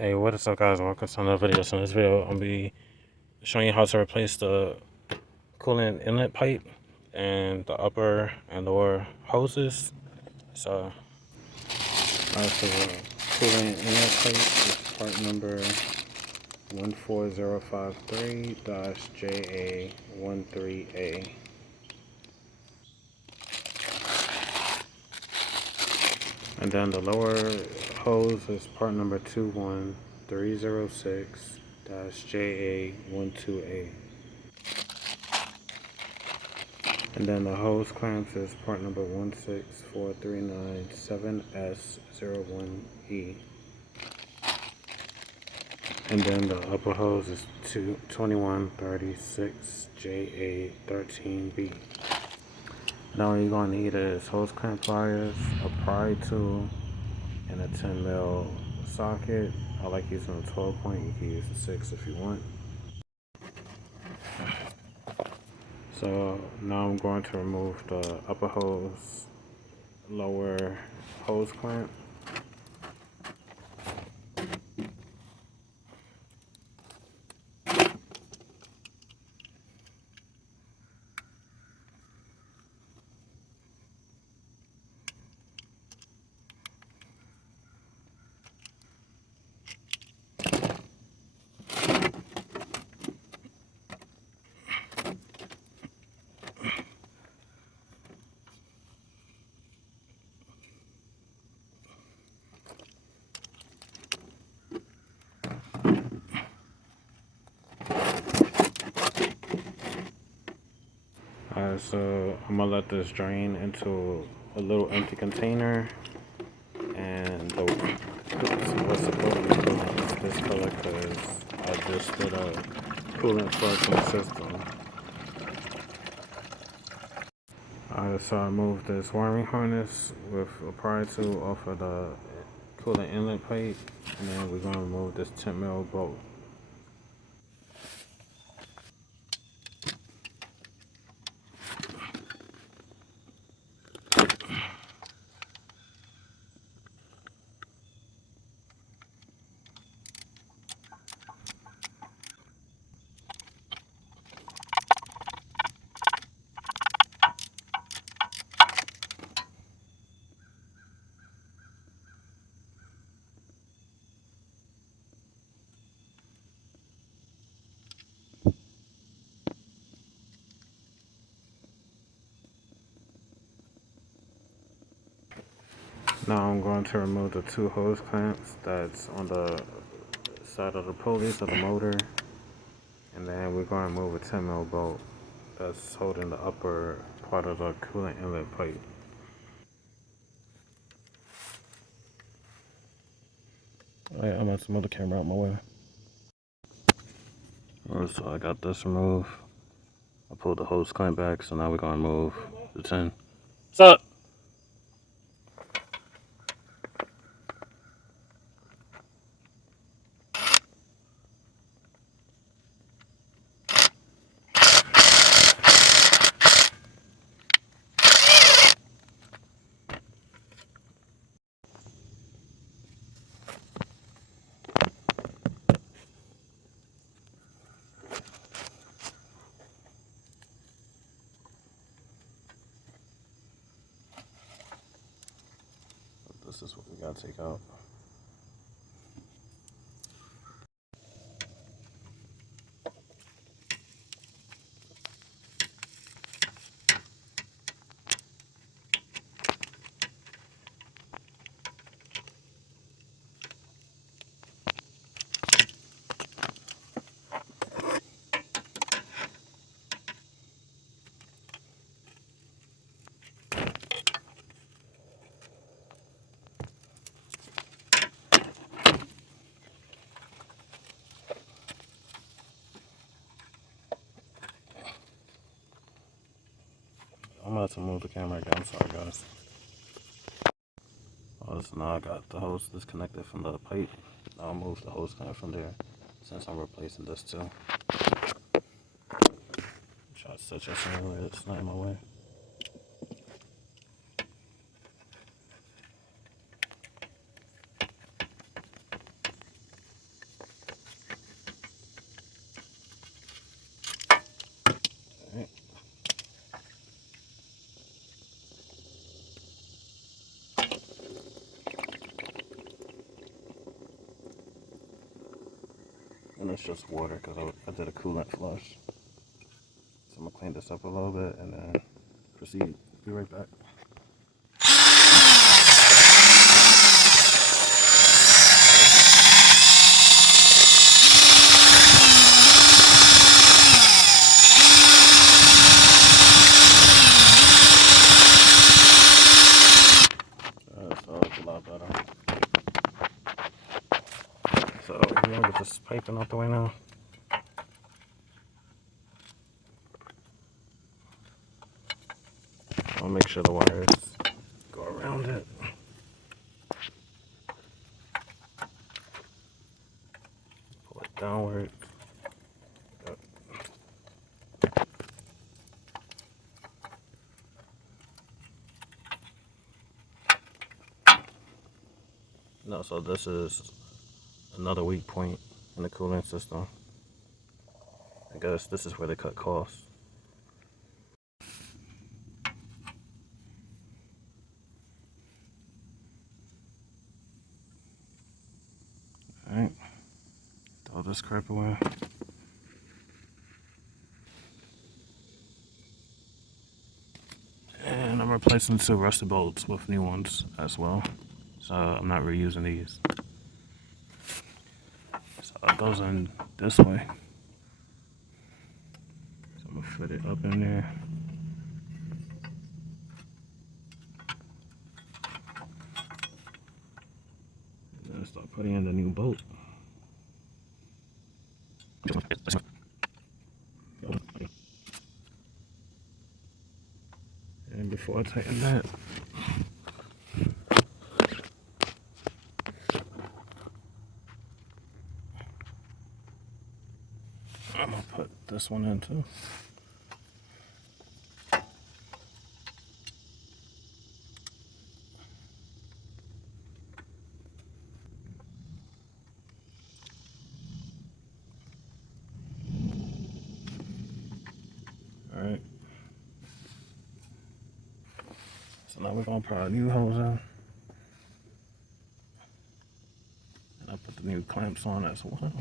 Hey, what is up, guys? Welcome to another video. So in this video, I'm gonna be showing you how to replace the coolant inlet pipe and the upper and lower hoses. So, the coolant inlet pipe is part number 14053-JA13A. And then the lower hose is part number 21306-JA12A. And then the hose clamps is part number 16439-7S01E. And then the upper hose is 2136-JA13B. Now what you're going to need is hose clamp pliers, a pry tool, and a 10mm socket. I like using a 12 point, you can use a 6 if you want. So now I'm going to remove the upper hose, lower hose clamp. Alright, so I'm gonna let this drain into a little empty container, and what's supposed to be coolant is this color because I just did a coolant flush in the system. Alright, so I moved this wiring harness with a pry tool off of the coolant inlet pipe, and then we're gonna remove this 10mm bolt. Now I'm going to remove the two hose clamps that's on the side of the pulleys of the motor, and then we're going to remove a 10mm bolt that's holding the upper part of the coolant inlet pipe. Alright, I'm going to move the camera out my way. Alright, so I got this removed. I pulled the hose clamp back, so now we're going to remove the 10. What's up? This is what we gotta take out. I'm about to move the camera again, I'm sorry guys. Oh, so now I got the hose disconnected from the pipe. Now I'll move the hose clamp from there since I'm replacing this too. Try to set this in where it's not in my way. And it's just water because I did a coolant flush. So I'm gonna clean this up a little bit and then proceed. Be right back. So it's a lot better. So we're gonna get this piping out the way now. I'll make sure the wires go around it. Pull it downward. Yep. No, so this is another weak point in the cooling system. I guess this is where they cut costs. Alright, throw this crap away. And I'm replacing the 2 rusty bolts with new ones as well. So I'm not reusing these. So it goes in this way. So I'm gonna fit it up in there. And then start putting in the new bolt. And before I tighten that, I'm gonna put this one in too. Alright. So now we're gonna put our new hose in. And I put the new clamps on as well.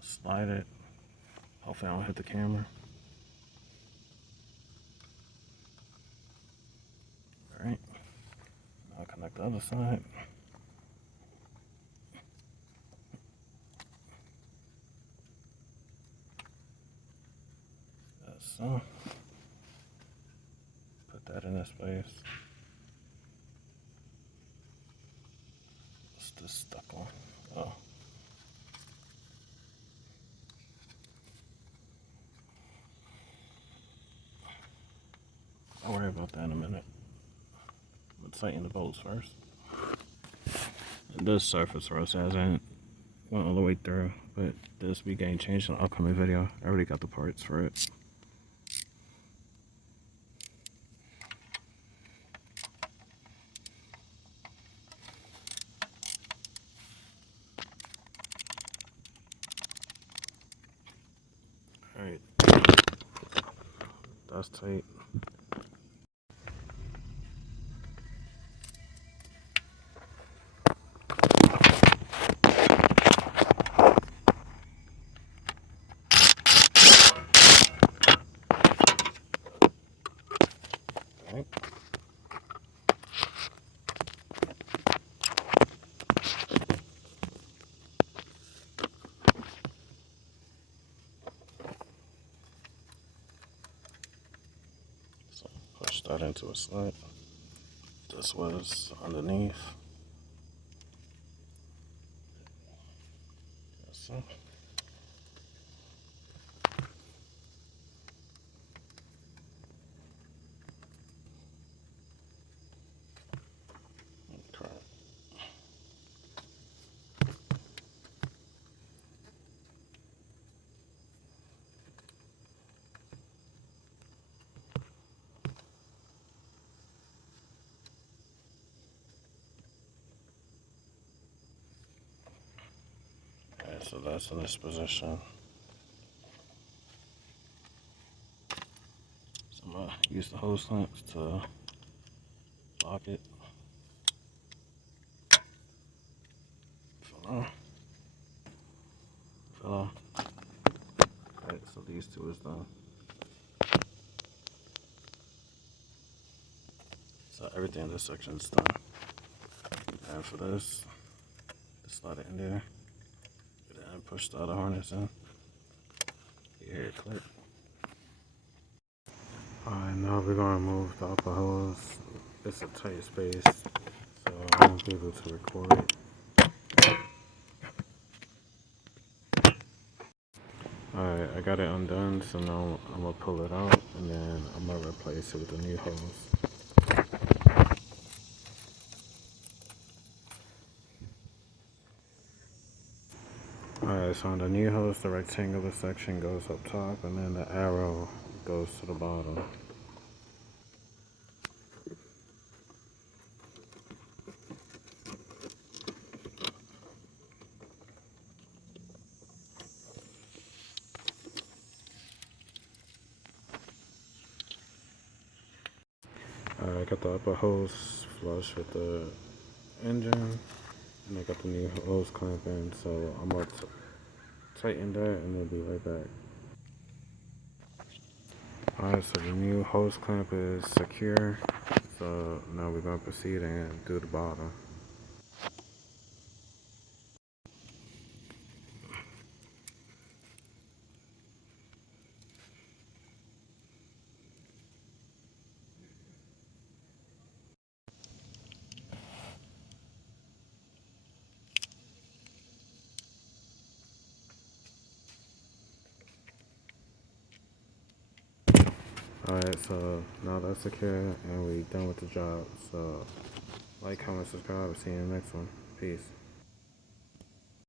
Slide it. Hopefully I don't hit the camera. Alright. Now I connect the other side. So. Put that in this place. What's this stuck on? Oh. I'll worry about that in a minute. I'm gonna tighten the bolts first. And this surface rust hasn't went all the way through, but this we getting changed in the upcoming video. I already got the parts for it. Alright. That's tight. So push that into a slot. This was underneath. So. Okay. So that's in this position. So I'm gonna use the hose clamps to lock it. For now. these two is done. So everything in this section is done. And for this, just slide it in there. And push the other harness in. You hear it click. Alright, now we're gonna remove the upper hose. It's a tight space, so I won't be able to record it. Alright, I got it undone, so now I'm gonna pull it out and then I'm gonna replace it with a new hose. Alright, so on the new hose, the rectangular section goes up top and then the arrow goes to the bottom. I got the upper hose flush with the engine, and I got the new hose clamp in, so I'm going to tighten that and we'll be right back. Alright, so the new hose clamp is secure, so now we're going to proceed and do the bottom. Alright, so now that's secure and we're done with the job. So like, comment, subscribe, see you in the next one. Peace.